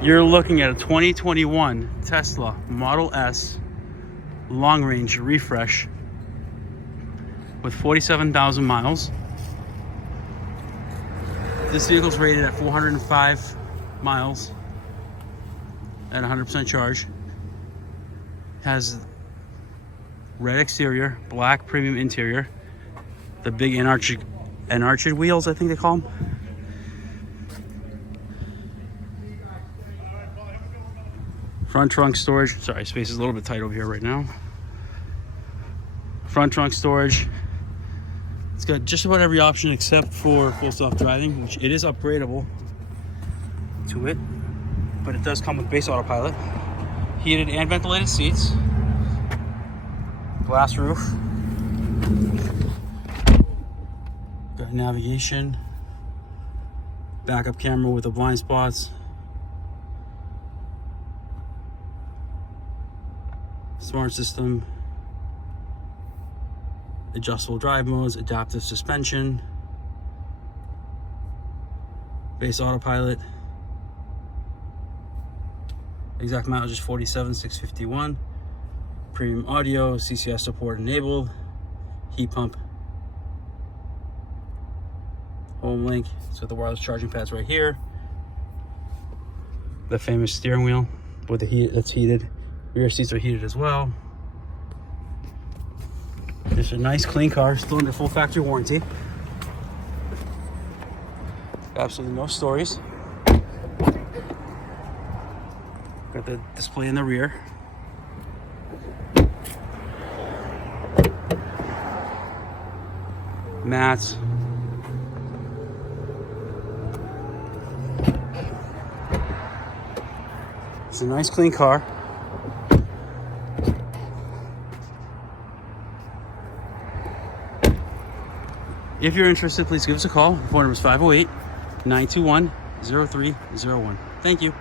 You're looking at a 2021 Tesla Model S long range refresh with 47,000 miles. This vehicle's rated at 405 miles at 100% charge. Has red exterior, black premium interior, the big Arachnid wheels, I think they call them. Front trunk storage. Sorry, space is a little bit tight over here right now. Front trunk storage. It's got just about every option except for full self-driving, which it is upgradable to it, but it does come with base autopilot. Heated and ventilated seats. Glass roof. Got navigation. Backup camera with the blind spots. Smart system. Adjustable drive modes, adaptive suspension, base autopilot. Exact mileage is 47,651. Premium audio, CCS support enabled. Heat pump. Home link. So the wireless charging pads right here. The famous steering wheel with the heat that's heated. Rear seats are heated as well. It's a nice clean car, still under full factory warranty. Absolutely no stories. Got the display in the rear. Mats. It's a nice clean car. If you're interested, please give us a call. Phone number is 508-921-0301. Thank you.